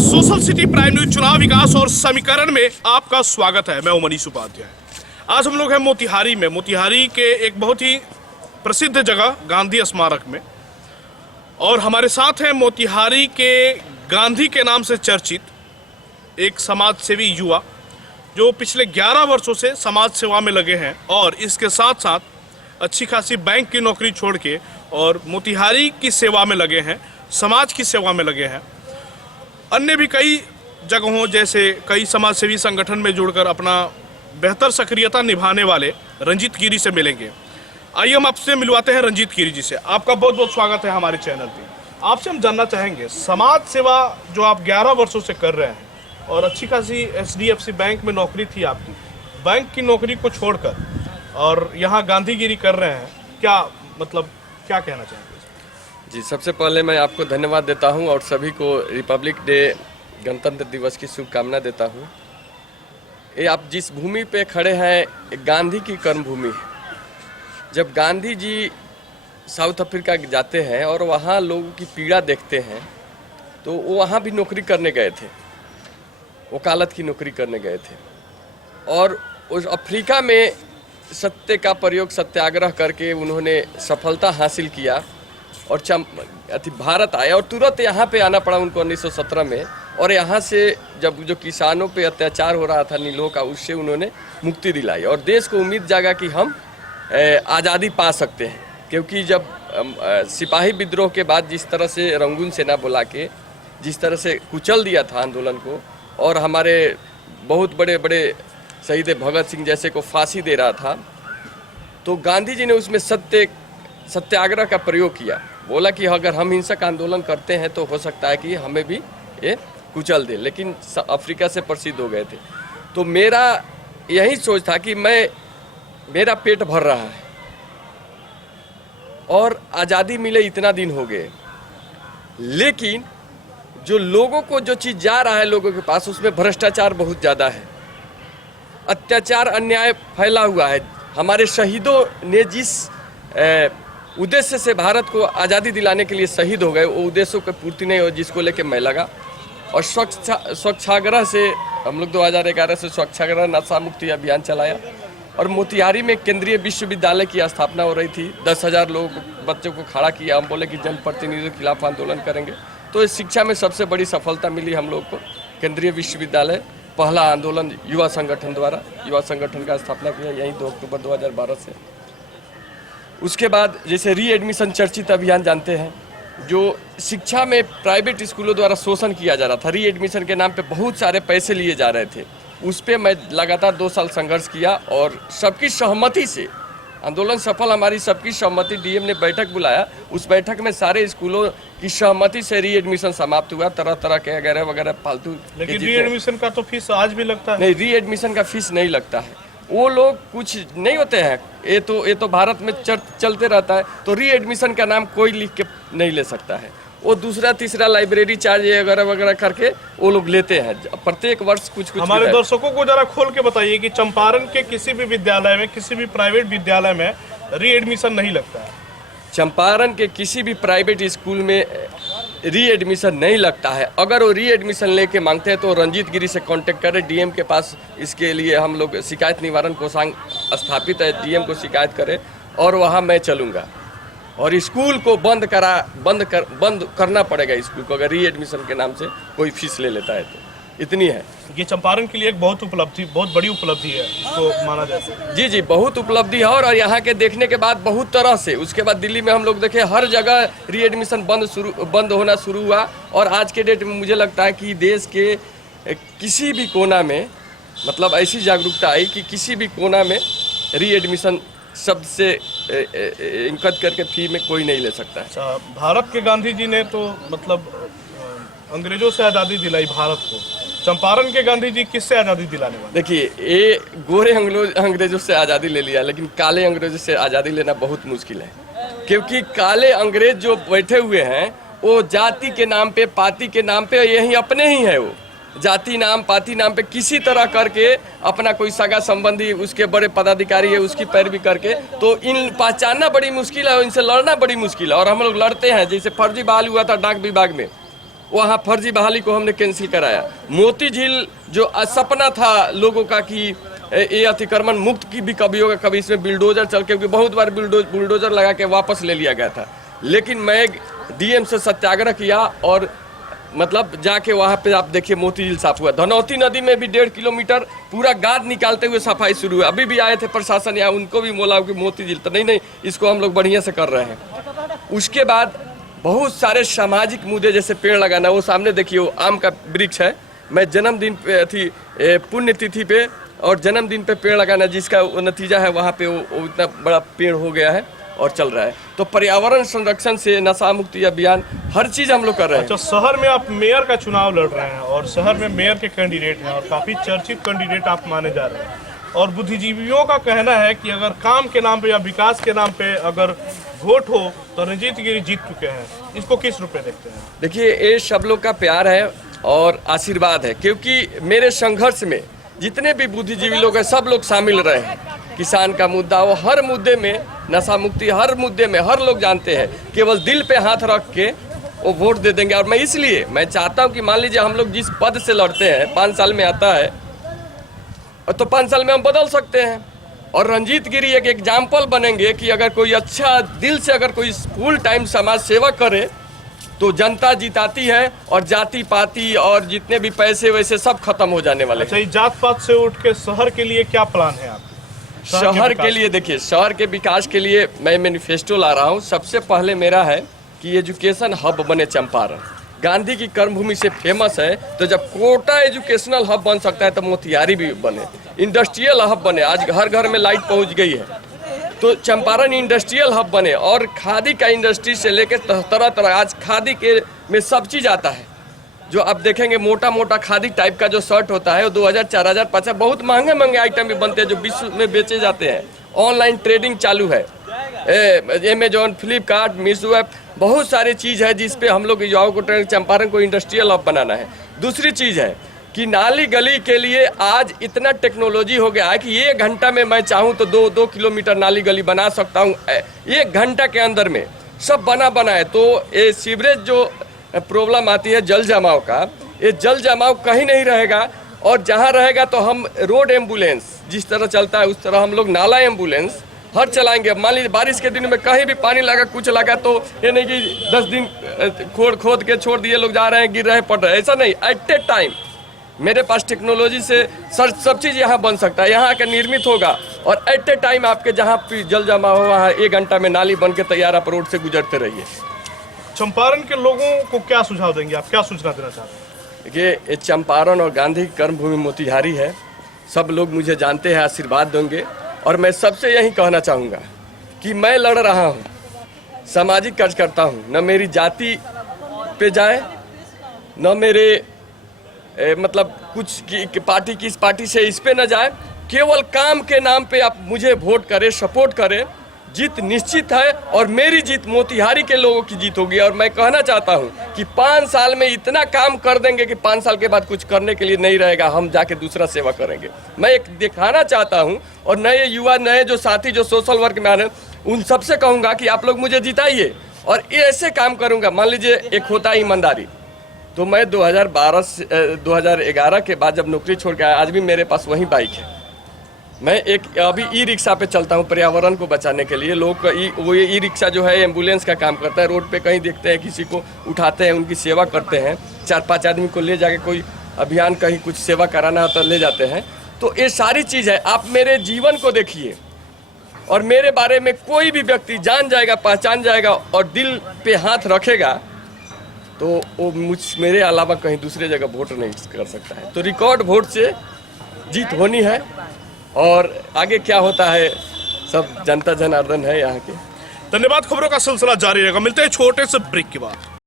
Social city prime news चुनाव विकास और समीकरण में आपका स्वागत है। मैं मनीष उपाध्याय। आज हम लोग हैं मोतिहारी में, मोतिहारी के एक बहुत ही प्रसिद्ध जगह गांधी स्मारक में, और हमारे साथ हैं मोतिहारी के गांधी के नाम से चर्चित एक समाज सेवी युवा जो पिछले 11 वर्षों से समाज सेवा में लगे हैं और इसके साथ साथ अच्छी खासी बैंक की नौकरी छोड़ के और मोतिहारी की सेवा में लगे हैं, समाज की सेवा में लगे हैं। अन्य भी कई जगहों जैसे कई समाज सेवी संगठन में जुड़कर अपना बेहतर सक्रियता निभाने वाले रंजीत गिरी से मिलेंगे। आइए हम आपसे मिलवाते हैं रंजीत गिरी जी से। आपका बहुत बहुत स्वागत है हमारे चैनल पे। आपसे हम जानना चाहेंगे, समाज सेवा जो आप 11 वर्षों से कर रहे हैं और अच्छी खासी HDFC बैंक में नौकरी थी आपकी, बैंक की नौकरी को छोड़कर और यहाँ गांधीगिरी कर रहे हैं, क्या कहना चाहेंगे? जी, सबसे पहले मैं आपको धन्यवाद देता हूं और सभी को रिपब्लिक डे गणतंत्र दिवस की शुभकामना देता हूं। ये आप जिस भूमि पे खड़े हैं गांधी की कर्मभूमि है। जब गांधी जी साउथ अफ्रीका जाते हैं और वहाँ लोगों की पीड़ा देखते हैं तो वो वहाँ भी नौकरी करने गए थे, वकालत की नौकरी करने गए थे और उस अफ्रीका में सत्य का प्रयोग सत्याग्रह करके उन्होंने सफलता हासिल किया और भारत आए और तुरंत यहाँ पे आना पड़ा उनको 1917 में। और यहाँ से जब जो किसानों पे अत्याचार हो रहा था नीलों का, उससे उन्होंने मुक्ति दिलाई और देश को उम्मीद जागा कि हम आज़ादी पा सकते हैं। क्योंकि जब सिपाही विद्रोह के बाद जिस तरह से रंगून सेना बुला के जिस तरह से कुचल दिया था आंदोलन को और हमारे बहुत बड़े बड़े शहीद भगत सिंह जैसे को फांसी दे रहा था, तो गांधी जी ने उसमें सत्याग्रह का प्रयोग किया। बोला कि अगर हम हिंसक आंदोलन करते हैं तो हो सकता है कि हमें भी ये कुचल दे, लेकिन अफ्रीका से प्रसिद्ध हो गए थे। तो मेरा यही सोच था कि मेरा पेट भर रहा है और आज़ादी मिले इतना दिन हो गए, लेकिन जो लोगों को जो चीज़ जा रहा है लोगों के पास, उसमें भ्रष्टाचार बहुत ज़्यादा है, अत्याचार अन्याय फैला हुआ है। हमारे शहीदों ने जिस उद्देश्य से भारत को आज़ादी दिलाने के लिए शहीद हो गए, वो उद्देश्यों की पूर्ति नहीं हो, जिसको लेके मैं लगा। और स्वच्छाग्रह से हम लोग 2011 से स्वच्छाग्रह नशा मुक्ति अभियान चलाया और मोतिहारी में केंद्रीय विश्वविद्यालय की स्थापना हो रही थी। 10,000 बच्चों को खड़ा किया। हम बोले कि जनप्रतिनिधियों के खिलाफ आंदोलन करेंगे। तो इस शिक्षा में सबसे बड़ी सफलता मिली हम लोग को। केंद्रीय विश्वविद्यालय पहला आंदोलन युवा संगठन द्वारा, युवा संगठन का स्थापना किया यहीं 2 अक्टूबर 2012 से। उसके बाद जैसे रीएडमिशन चर्चित अभियान जानते हैं, जो शिक्षा में प्राइवेट स्कूलों द्वारा शोषण किया जा रहा था, रीएडमिशन के नाम पे बहुत सारे पैसे लिए जा रहे थे, उस पर मैं लगातार 2 साल संघर्ष किया और सबकी सहमति से आंदोलन सफल। हमारी सबकी सहमति, डीएम ने बैठक बुलाया, उस बैठक में सारे स्कूलों की सहमति से रीएडमिशन समाप्त हुआ। तरह तरह के वगैरह वगैरह फालतू। लेकिन रीएडमिशन का तो फीस आज भी लगता है? नहीं, रीएडमिशन का फीस नहीं लगता है। वो लोग कुछ नहीं होते हैं, ये तो भारत में चलते रहता है। तो रीएडमिशन का नाम कोई लिख के नहीं ले सकता है। वो दूसरा तीसरा लाइब्रेरी चार्ज वगैरह वगैरह करके वो लोग लेते हैं प्रत्येक वर्ष कुछ। हमारे दर्शकों को जरा खोल के बताइए कि चंपारण के किसी भी विद्यालय में, किसी भी प्राइवेट विद्यालय में रीएडमिशन नहीं लगता है? चंपारण के किसी भी प्राइवेट स्कूल में रीएडमिशन नहीं लगता है। अगर वो रीएडमिशन लेके मांगते हैं तो रंजीत गिरी से कांटेक्ट करें। डीएम के पास इसके लिए हम लोग शिकायत निवारण कोषांग स्थापित है, डीएम को शिकायत करें और वहाँ मैं चलूँगा और स्कूल को बंद करना पड़ेगा स्कूल को, अगर रीएडमिशन के नाम से कोई फीस ले लेता है तो। इतनी है। ये चंपारण के लिए एक बहुत बड़ी उपलब्धि है, इसको माना जाता है। जी जी, बहुत उपलब्धि है और यहाँ के देखने के बाद बहुत तरह से। उसके बाद दिल्ली में हम लोग देखे हर जगह रीएडमिशन बंद होना शुरू हुआ और आज के डेट में मुझे लगता है कि देश के किसी भी कोना में, मतलब ऐसी जागरूकता आई कि किसी भी कोना में रीएडमिशन शब्द से इंकत करके फी में कोई नहीं ले सकता है। अच्छा, भारत के गांधी जी ने तो अंग्रेजों से आज़ादी दिलाई भारत को। चंपारण के गांधी जी किससे आज़ादी दिलाने वाले? देखिए, ये गोरे अंग्रेजों से आज़ादी ले लिया, लेकिन काले अंग्रेजों से आज़ादी लेना बहुत मुश्किल है। क्योंकि काले अंग्रेज जो बैठे हुए हैं वो जाति के नाम पे, पाति के नाम पे, यही अपने ही है। वो जाति नाम पाति नाम पे किसी तरह करके अपना कोई सगा संबंधी, उसके बड़े पदाधिकारी है, उसकी पैरवी करके, तो इन पहचानना बड़ी मुश्किल है, इनसे लड़ना बड़ी मुश्किल है। और हम लोग लड़ते हैं। जैसे फर्जी बहाल हुआ था डाक विभाग में, वहाँ फर्जी बहाली को हमने कैंसिल कराया। मोती झील जो सपना था लोगों का कि ये अतिक्रमण मुक्त की भी कभी होगा, कभी इसमें बुलडोजर चल के, बहुत बार बुलडोजर लगा के वापस ले लिया गया था। लेकिन मैं डीएम से सत्याग्रह किया और मतलब जाके वहाँ पे आप देखिए मोती झील साफ हुआ। धनौती नदी में भी 1.5 किलोमीटर पूरा गाद निकालते हुए सफाई शुरू हुई। अभी भी आए थे प्रशासन यहाँ, उनको भी बोला कि मोती झील तो नहीं, इसको हम लोग बढ़िया से कर रहे हैं। उसके बाद बहुत सारे सामाजिक मुद्दे, जैसे पेड़ लगाना, वो सामने देखिए वो आम का वृक्ष है। मैं जन्मदिन पे थी, पुण्यतिथि पे और जन्मदिन पे पेड़ लगाना, जिसका नतीजा है वहाँ पे वो इतना बड़ा पेड़ हो गया है और चल रहा है। तो पर्यावरण संरक्षण से नशा मुक्ति अभियान हर चीज़ हम लोग कर रहे हैं। अच्छा, शहर में आप मेयर का चुनाव लड़ रहे हैं और शहर में मेयर के कैंडिडेट हैं और काफ़ी चर्चित कैंडिडेट आप माने जा रहे हैं, और बुद्धिजीवियों का कहना है कि अगर काम के नाम पे या विकास के नाम पे अगर वोट हो तो रणजीत गिरी जीत चुके हैं। इसको किस रूप में देखते हैं? देखिए, ये सब लोग का प्यार है और आशीर्वाद है, क्योंकि मेरे संघर्ष में जितने भी बुद्धिजीवी लोग हैं सब लोग शामिल रहे हैं। किसान का मुद्दा, वो हर मुद्दे में, नशा मुक्ति हर मुद्दे में हर लोग जानते हैं। केवल दिल पे हाथ रख के वो वोट दे देंगे। और मैं चाहता हूँ कि मान लीजिए हम लोग जिस पद से लड़ते हैं 5 साल में आता है, तो 5 साल में हम बदल सकते हैं। और रणजीत गिरी एक एग्जाम्पल बनेंगे कि अगर कोई अच्छा दिल से अगर कोई फुल टाइम समाज सेवा करे तो जनता जिताती है और जाति पाति और जितने भी पैसे वैसे सब खत्म हो जाने वाले। अच्छा, जात पात से उठ के शहर के लिए क्या प्लान है आप? शहर के लिए देखिए, शहर के विकास के लिए मैं मैनिफेस्टो ला रहा हूँ। सबसे पहले मेरा है कि एजुकेशन हब बने चंपारण। गांधी की कर्मभूमि से फेमस है, तो जब कोटा एजुकेशनल हब बन सकता है तो मोतिहारी भी बने, इंडस्ट्रियल हब बने। आज हर घर में लाइट पहुंच गई है, तो चंपारण इंडस्ट्रियल हब बने। और खादी का इंडस्ट्री से लेकर तरह तरह, आज खादी के में सब चीज़ आता है। जो आप देखेंगे मोटा मोटा खादी टाइप का जो शर्ट होता है वो 2000, 4000, 5000 बहुत महंगे आइटम भी बनते हैं जो विश्व में बेचे जाते हैं। ऑनलाइन ट्रेडिंग चालू है, अमेजॉन, फ्लिपकार्ट, मीशो ऐप, बहुत सारी चीज़ है जिस पे हम लोग युवाओं को चंपारण को इंडस्ट्रियल हब बनाना है। दूसरी चीज़ है कि नाली गली के लिए आज इतना टेक्नोलॉजी हो गया है कि 1 घंटा में मैं चाहूँ तो 2 किलोमीटर नाली गली बना सकता हूँ। 1 घंटा के अंदर में सब बना है। तो ये सीवरेज जो प्रॉब्लम आती है जल जमाव का, ये जल जमाव कहीं नहीं रहेगा। और जहाँ रहेगा तो हम रोड एम्बुलेंस जिस तरह चलता है उस तरह हम लोग नाला एम्बुलेंस हर चलाएंगे। मान लीजिए बारिश के दिन में कहीं भी पानी लगा, कुछ लगा, तो ये नहीं कि 10 दिन खोद के छोड़ दिए, लोग जा रहे हैं, गिर रहे हैं, पड़ रहे हैं, ऐसा नहीं। एट ए टाइम मेरे पास टेक्नोलॉजी से सब चीज़ यहाँ बन सकता है, यहाँ आकर निर्मित होगा। और एट ए टाइम आपके जहाँ जल जमा हो वहाँ 1 घंटा में नाली बन के तैयार, आप रोड से गुजरते रहिए। चंपारण के लोगों को क्या सुझाव देंगे आप, क्या सूचना देना चाहते हैं? देखिए, चंपारण और गांधी की कर्मभूमि मोतिहारी है। सब लोग मुझे जानते हैं, आशीर्वाद देंगे। और मैं सबसे यही कहना चाहूँगा कि मैं लड़ रहा हूँ, सामाजिक कार्य करता हूँ, न मेरी जाति पे जाए, न मेरे मतलब कुछ की पार्टी किस पार्टी से इस पे न जाए। केवल काम के नाम पे आप मुझे वोट करें, सपोर्ट करें। जीत निश्चित है और मेरी जीत मोतिहारी के लोगों की जीत होगी। और मैं कहना चाहता हूं कि 5 साल में इतना काम कर देंगे कि 5 साल के बाद कुछ करने के लिए नहीं रहेगा, हम जाके दूसरा सेवा करेंगे। मैं एक दिखाना चाहता हूं। और नए युवा, नए जो साथी जो सोशल वर्क में आ रहे हैं, उन सबसे कहूँगा कि आप लोग मुझे जिताइए और ऐसे काम करूँगा। मान लीजिए एक होता है ईमानदारी, तो मैं 2011 के बाद जब नौकरी छोड़ के आया, आज भी मेरे पास वही बाइक है। मैं एक अभी ई रिक्शा पे चलता हूँ पर्यावरण को बचाने के लिए। लोग का वो ई रिक्शा जो है एम्बुलेंस का काम करता है। रोड पे कहीं देखते हैं किसी को उठाते हैं, उनकी सेवा करते हैं। 4-5 आदमी को ले जाके कोई अभियान कहीं कुछ सेवा कराना तो ले जाते हैं। तो ये सारी चीज़ है। आप मेरे जीवन को देखिए और मेरे बारे में कोई भी व्यक्ति जान जाएगा, पहचान जाएगा और दिल पे हाथ रखेगा तो वो मेरे अलावा कहीं दूसरे जगह वोट नहीं कर सकता है। तो रिकॉर्ड वोट से जीत होनी है और आगे क्या होता है सब जनता जनार्दन है यहाँ के। धन्यवाद। खबरों का सिलसिला जारी रहेगा, मिलते हैं छोटे से ब्रेक के बाद।